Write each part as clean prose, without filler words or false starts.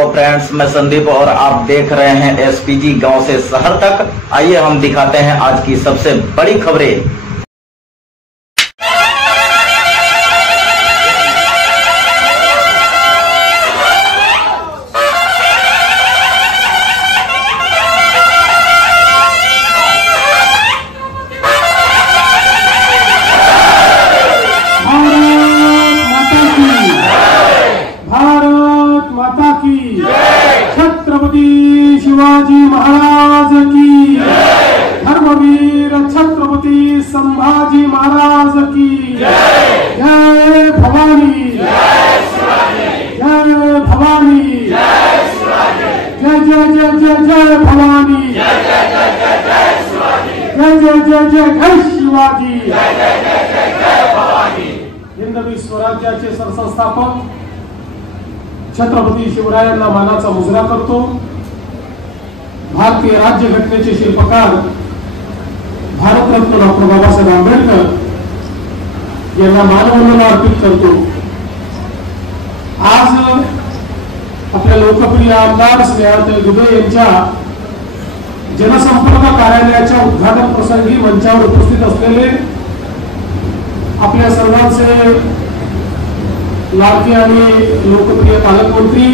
तो फ्रेंड्स, मैं संदीप और आप देख रहे हैं एसपीजी गांव से शहर तक। आइए हम दिखाते हैं आज की सबसे बड़ी खबरें। छत्रपति शिवाजी महाराज की धर्मवीर छत्रपति संभाजी महाराज की जय भवानी, जय भवानी, जय जय जय जय जय भवानी, जय जय जय जय जय शिवाजी। हिंदवी स्वराज्याचे सरसंस्थापक छत्रपती शिवरायांना मानाचा मुजरा करतो। भारतीय राज्यघटनेचे शिल्पकार भारतरत्न डॉक्टर बाबासाहेब आंबेडकर यांना मानवंदना अर्पित करतो। आज आपल्या लोकप्रिय आमदार स्नेहाताई दुबे यांच्या जनसंपर्क कार्यालयाच्या उद्घाटन प्रसंगी मंचावर उपस्थित असलेले आपल्या सर्वांचे लाडके आणि लोकप्रिय पालकमंत्री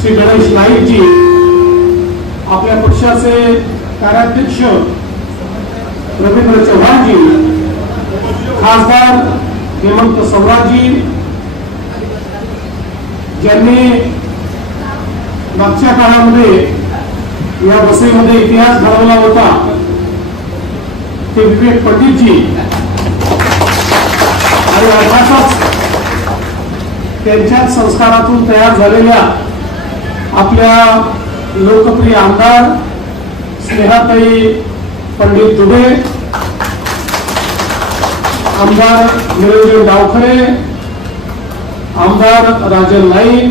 श्री गणेश नाईक जी, आपल्या पक्षाचे कार्याध्यक्ष रवींद्र चव्हाण जी, खासदार हेमंत सवराजी, ज्यांनी मागच्या काळामध्ये या वसईमध्ये इतिहास घडवला होता, ते विवेक पंडित जी, आणि अर्थातच त्यांच्याच संस्कारातून तयार झालेल्या आपल्या लोकप्रिय आमदार स्नेहाताई पंडित दुबे, आमदार निरंजन डावखरे, आमदार राजन नाईक,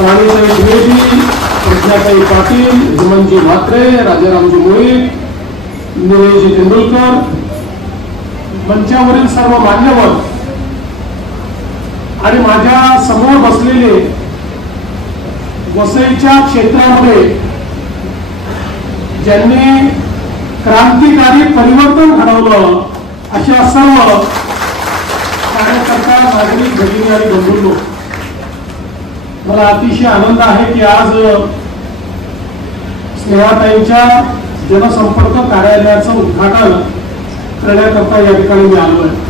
राणीताई द्विवेदी, प्रज्ञाताई पाटील, हेमंतजी म्हात्रे, राजारामजी मोहित, निलेशजी तेंडुलकर, मंचावरील सर्व मान्यवर आणि माझ्या समोर बसलेले वसईच्या क्षेत्रामध्ये ज्यांनी क्रांतिकारी परिवर्तन घडवलं अशा सर्व कार्यकर्ता, नागरिक, भगिनी आणि बंधूंनो, मला अतिशय आनंद आहे की आज स्नेहाताईंच्या जनसंपर्क कार्यालयाचं उद्घाटन करण्याकरता या ठिकाणी मी आलो आहे।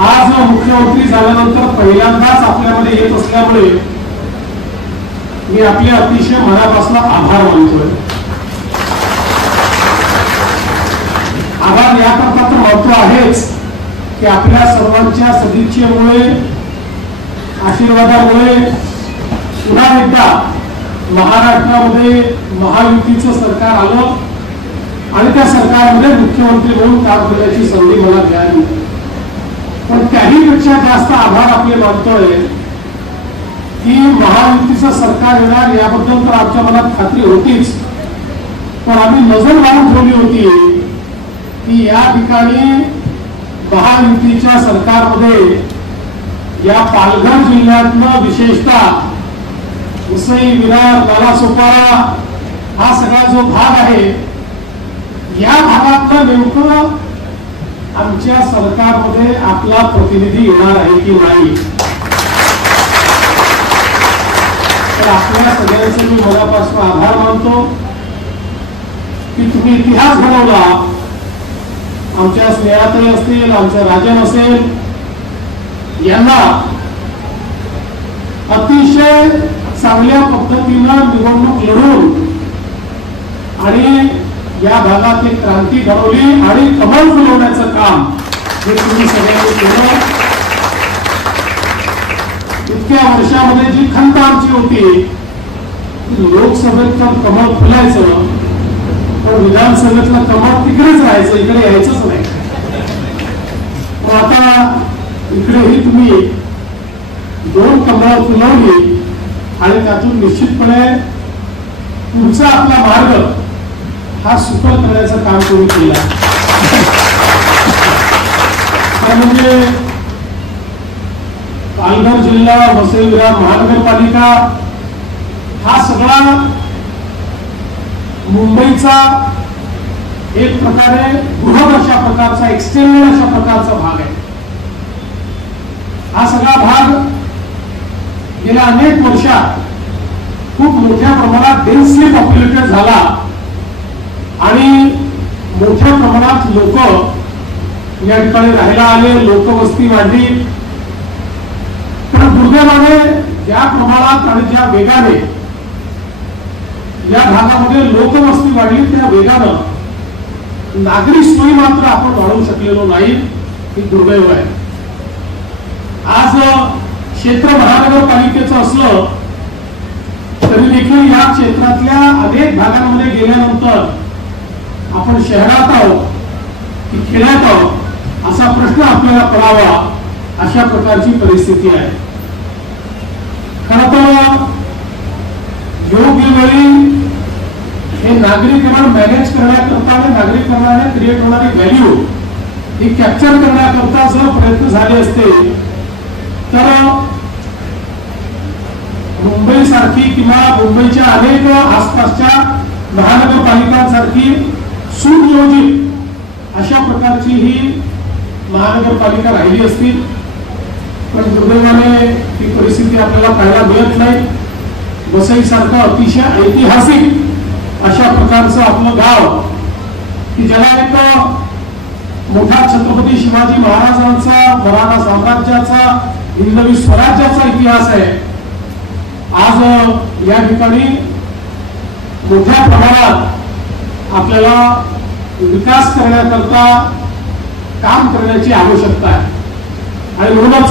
आज मुख्यमंत्री झाल्यानंतर पहिल्यांदाच आपल्यामध्ये येत असल्यामुळे मी आपले अतिशय मनापासून आभार मानतोय। आभार याकरता तर मानतो आहेच की आपल्या सर्वांच्या सदिच्छेमुळे, आशीर्वादामुळे पुन्हा एकदा महाराष्ट्रामध्ये महायुतीचं सरकार आलं आणि त्या सरकारमध्ये मुख्यमंत्री म्हणून काम करण्याची संधी मला मिळाली। पण त्याहीपेक्षा जास्त आभार आपले मानतोय की महायुतीचं सरकार येणार याबद्दल तर आमच्या मनात खात्री होतीच, पण आम्ही नजर लावून ठेवली होती की या ठिकाणी महायुतीच्या सरकारमध्ये या पालघर जिल्ह्यातलं विशेषतः वसई, विरार, नालासोपारा हा सगळा जो भाग आहे, या भागातलं नेमकं आमच्या सरकारमध्ये आपला प्रतिनिधी येणार आहे की नाही। तर आपल्या सगळ्यांचे मी मनापासून आभार मानतो की तुम्ही इतिहास घडवला। आमच्या स्नेहाताई असतील, आमच्या राजन असेल, यांना अतिशय चांगल्या पद्धतीनं निवडणूक लढवून आणि या भागात एक क्रांती घडवली आणि कमल फुलवण्याचं काम हे तुम्ही सगळ्यांनी केलं। इतक्या वर्षामध्ये जी खंत आमची होती, लोकसभेत कमल फुलायचं पण विधानसभेतलं कमल तिकडेच राहायचं, इकडे यायचंच नाही। पण आता इकडेही तुम्ही दोन कमळ फुलवली आणि त्यातून निश्चितपणे पुढचा आपला मार्ग हा सुकर करण्याचं काम तुम्ही केलं। म्हणजे पालघर जिल्हा, वसई विरार महानगरपालिका हा सगळा मुंबईचा एक प्रकारे बृहद अशा प्रकारचा एक्सटेंडेड अशा प्रकारचा भाग आहे. हा सगळा भाग गेल्या अनेक वर्षात खूप मोठ्या प्रमाणात डेन्सली पॉप्युलेटेड झाला आणि मोठ्या प्रमाणात लोक या ठिकाणी राहायला आले, लोकवस्ती वाढली. पण दुर्दैवाने ज्या प्रमाणात आणि ज्या वेगाने या भागामध्ये लोकवस्ती वाढली त्या वेगानं नागरी सोयी मात्र आपण वाढवू शकलेलो नाही, ही दुर्दैव आहे. आज क्षेत्र महानगरपालिकेचं असलं तरी देखील या क्षेत्रातल्या अनेक भागांमध्ये गेल्यानंतर आपण शहरात आहोत की खेड्यात आहोत असा प्रश्न आपल्याला पडावा, अशा प्रकारची परिस्थिती आहे. खरं तर योग्य वेळी हे नागरीकरण मॅनेज करण्याकरता आणि नागरीकरणाने क्रिएट होणारी व्हॅल्यू ही कॅप्चर करण्याकरता जर प्रयत्न झाले असते तर मुंबई सारखी किंवा मुंबईच्या अनेक आसपासच्या महानगरपालिकांसारखी सुनियोजित अशा प्रकारची ही महानगरपालिका राहिली असती. पण दुर्दैवाने ती परिस्थिती आपल्याला पाहायला मिळत नाही. वसई सारखं अतिशय ऐतिहासिक अशा प्रकारचं आपलं गाव की ज्याला एक मोठा छत्रपती शिवाजी महाराजांचा, मराठा साम्राज्याचा, हिंदवी स्वराज्याचा इतिहास आहे. आज या ठिकाणी मोठ्या प्रमाणात आपल्याला विकास करण्याकरता काम करण्याची आवश्यकता आहे. आणि म्हणूनच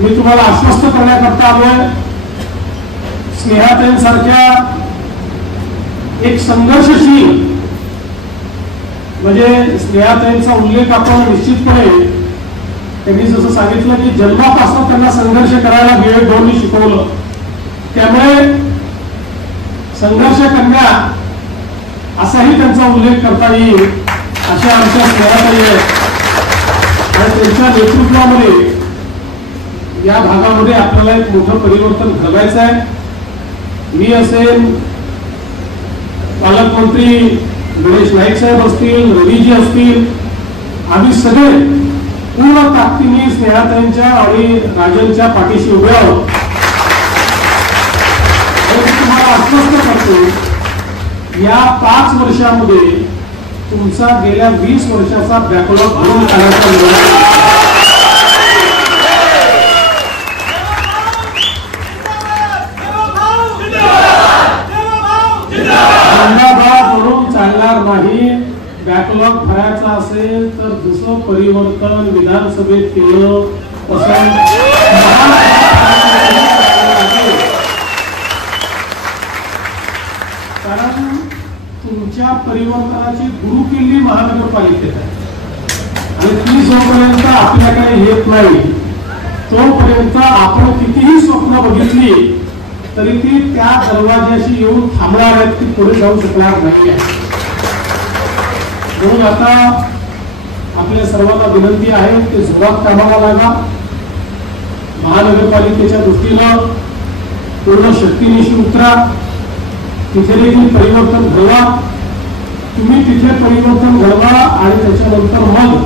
मी तुम्हाला आश्वस्त करण्याकरता आलोय. स्नेहाताईंसारख्या एक संघर्षशील, म्हणजे स्नेहाताईंचा उल्लेख आपण निश्चितपणे त्यांनी जसं सांगितलं की जन्मापासून त्यांना संघर्ष करायला B.Ed. शिकवलं, त्यामुळे संघर्ष कन्या असाही त्यांचा उल्लेख करता येईल अशा आमच्या स्नेहाताई आहेत. आणि त्यांच्या नेतृत्वामध्ये या भागामध्ये आपल्याला एक मोठं परिवर्तन घडवायचं आहे. मी असेल, पालकमंत्री गणेश नाईक साहेब असतील, रवीजी असतील, आम्ही सगळे पूर्ण ताकदीने स्नेहाताईंच्या आणि राजांच्या पाठीशी उभे आहोत. तुम्हाला आश्वस्त करतो या 5 वर्षामध्ये तुमचा गेल्या 20 वर्षाचा बॅकलॉग भरून काढायचा निर्णय. म्हणून चालणार नाही. बॅकलॉग भरायचा असेल तर जसं परिवर्तन विधानसभेत केलं तसं कारण तुमच्या परिवर्तनाची गुरुकिल्ली महानगरपालिकेत आहे आणि ती जोपर्यंत आपल्याकडे येत नाही तोपर्यंत आपण कितीही स्वप्न बघितली तरी ती त्या दरवाज्याशी येऊन थांबणार आहेत, ती पुढे जाऊ शकणार नाही. म्हणून आता आपल्या सर्वांना विनंती आहे की जोरात कामाला लागा. महानगरपालिकेच्या दृष्टीनं पूर्ण शक्तीनिशी उतरा. तिथे देखील परिवर्तन घडवा. तुम्ही तिथे परिवर्तन घडवा आणि त्याच्यानंतर मग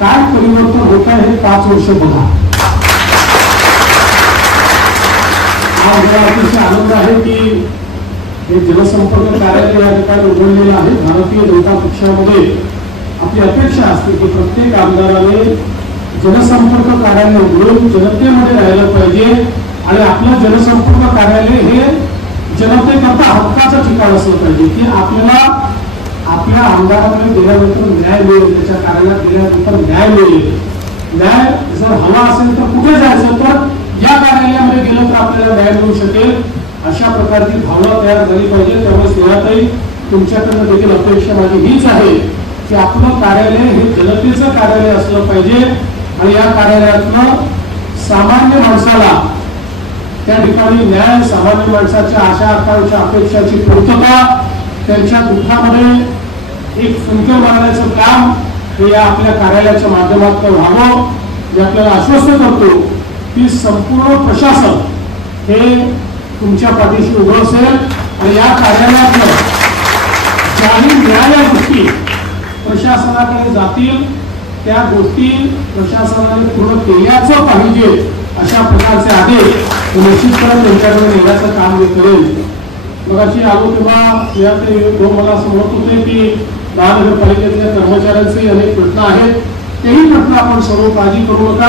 काय परिवर्तन होत आहे हे 5 वर्ष बघा. आज मला अतिशय आनंद आहे की हे जनसंपर्क कार्यालय या ठिकाणी उघडलेलं आहे. भारतीय जनता पक्षामध्ये आपली अपेक्षा असते की प्रत्येक आमदाराने जनसंपर्क कार्यालय उघडून जनतेमध्ये राहिलं पाहिजे आणि आपलं जनसंपर्क कार्यालय हे जनतेकरता हक्काचं ठिकाण असलं पाहिजे की आपल्याला आपल्या आमदाराकडे गेल्यानंतर न्याय मिळेल, त्याच्या कार्यालयात गेल्यानंतर न्याय मिळेल. न्याय जर हवा असेल तर कुठे जायचं, तर या कार्यालयामध्ये गेलं तर आपल्याला न्याय मिळू शकेल, अशा प्रकारची भावना तयार झाली पाहिजे. त्यामुळे स्नेहाताई तुमच्याकडनं देखील अपेक्षा माझी हीच आहे की आपलं कार्यालय हे जनतेचं कार्यालय असलं पाहिजे आणि या कार्यालयातनं सामान्य माणसाला त्या ठिकाणी न्याय, सामान्य माणसाच्या आशा आकांक्षा अपेक्षाची पूर्तता, त्यांच्या दुःखामध्ये एक फुंकर मारण्याचं काम हे या आपल्या कार्यालयाच्या माध्यमातून व्हावं मी आपल्याला आश्वस्त करतो की संपूर्ण प्रशासन हे तुमच्या पाठीशी उभं असेल आणि या कार्यालयातनं ज्याही मिळाल्या गोष्टी प्रशासनाकडे जातील त्या गोष्टी प्रशासनाने पूर्ण केल्याचं पाहिजे अशा प्रकारचे आदेश निश्चितपणे त्यांच्याकडे नेण्याचं काम मी करेल. मगाशी आलो तेव्हा मला असं म्हणत होते की महानगरपालिकेतल्या कर्मचाऱ्यांचे अनेक प्रश्न आहेत, तेही प्रश्न आपण सोडू, काळजी करू नका.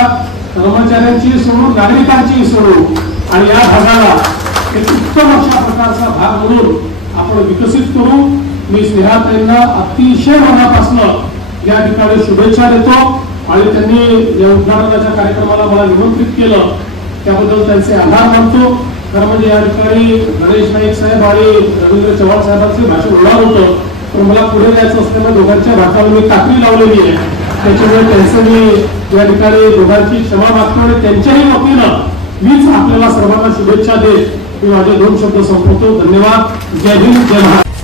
कर्मचाऱ्यांची सोडू, नागरिकांची सोडू आणि या भागाला एक उत्तम अशा प्रकारचा भाग म्हणून आपण विकसित करू. मी स्नेहाताईंना अतिशय मनापासून या ठिकाणी शुभेच्छा देतो आणि त्यांनी या उद्घाटनाच्या कार्यक्रमाला मला निमंत्रित केलं त्याबद्दल त्यांचे आभार मानतो. खरं म्हणजे या ठिकाणी गणेश नाईक साहेब आणि रवींद्र चव्हाण साहेबांचे भाषण होणार होतं, पण मला पुढे जायचं असल्यानं दोघांच्या भाषणाला मी कात्री लावलेली आहे. त्याच्यामुळे त्यांचं मी या ठिकाणी दोघांची क्षमा मागतो आणि त्यांच्याही वतीनं मीच आपल्याला सर्वांना शुभेच्छा देत मी माझे 2 शब्द संपवतो. धन्यवाद. जय हिंद, जय महाराष्ट्र.